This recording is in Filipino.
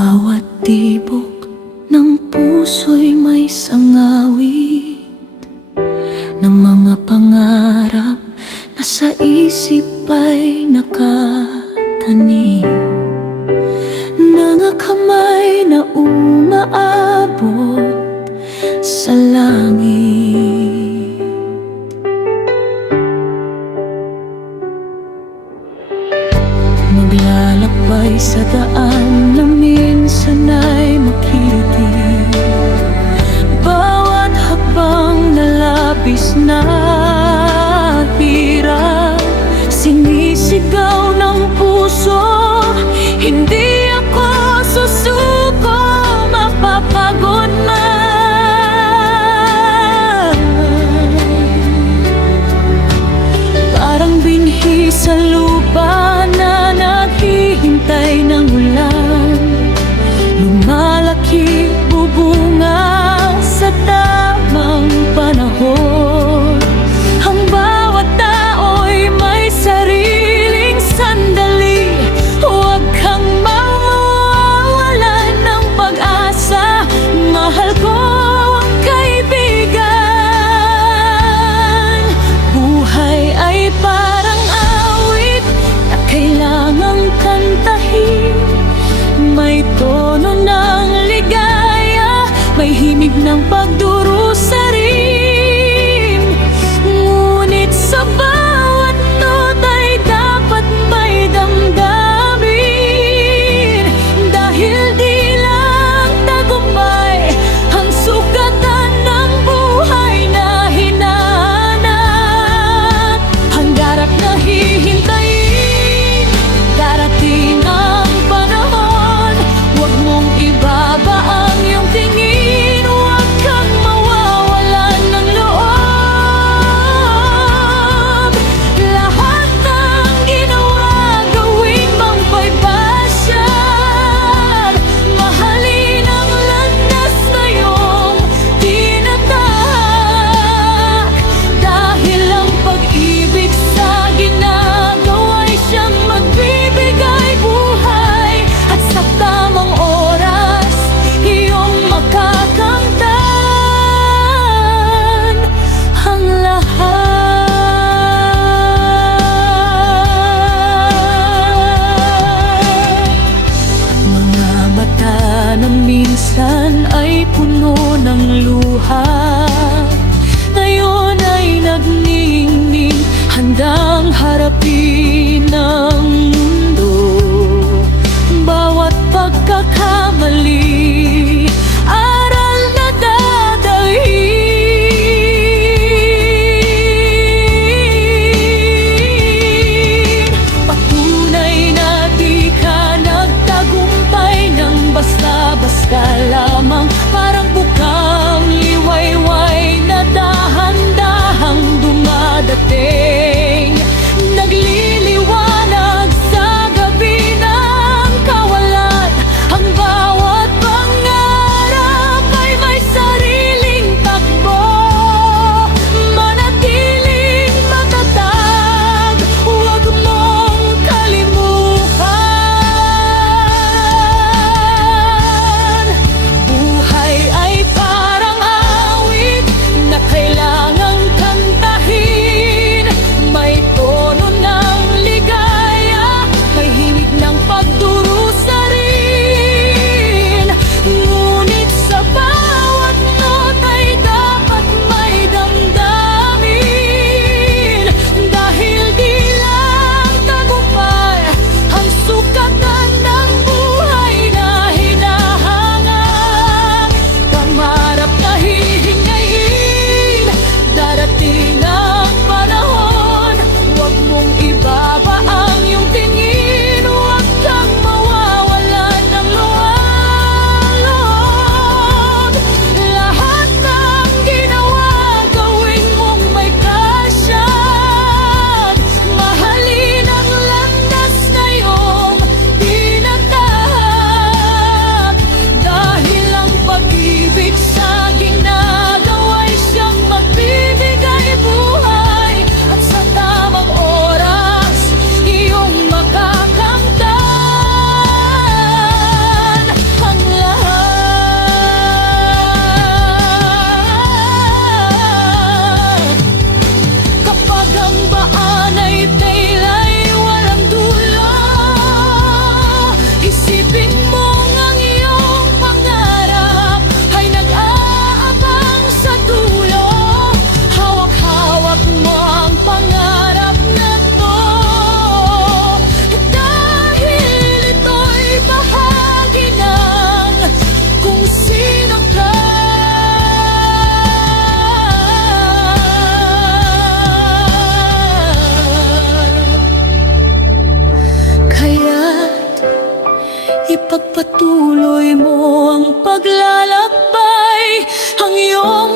bawat tibok ng puso'y may sangawit ng mga pangarap na sa isip ay nakatanim. Mga kamay na umaabot sa langit. Naglalakbay sa daan na minsan ay makitid. Bawat hakbang na labis na hirap, sinisigaw ng puso, hindi ako susuko, mapapagod man. Parang binhi sa lupa na naghihintay ng ulan, lumalaki, bubunga sa tamang panahon. Ang bawat tao'y may sariling sandali. Huwag kang mawawalan ng pag-asa, mahal kong kaibigan. Buhay ay parang awit na kailangang kantahin. May tono ng ligaya, may himig ng pagdurusa rin. Ngunit sa bawat nota ay dapat may damdamin. Dahil di lang tagumpay ang sukatan ng buhay na hinahanap. Hanggarap na hihintayin, darating ang panahon. Huwag mong ibaba ang iyong tingin, huwag kang mawawalan ng loob. Lahat ng ginawa, gawin mong pagpasyan. Mahalin ang landas na iyong tinatahak. Dahil ang pag-ibig sa ginagawa'y siyang magbibigay buhay. At sa tamang oras, iyong makakamtan ang lahat. Mga mata na minsan ay puno ng luha, ngayon ay nagningning, handang harapin ang mundo. Bawat pagkakamali, aral na dadalhin. Patunay na di ka nagtagumpay ng basta-basta lamang. Parang bukang liwayway na dahan-dahang dumadating. Nagliliwanag sa gabi ng kawalan. Ang bawat ituloy mo ang paglalakbay. Ang iyong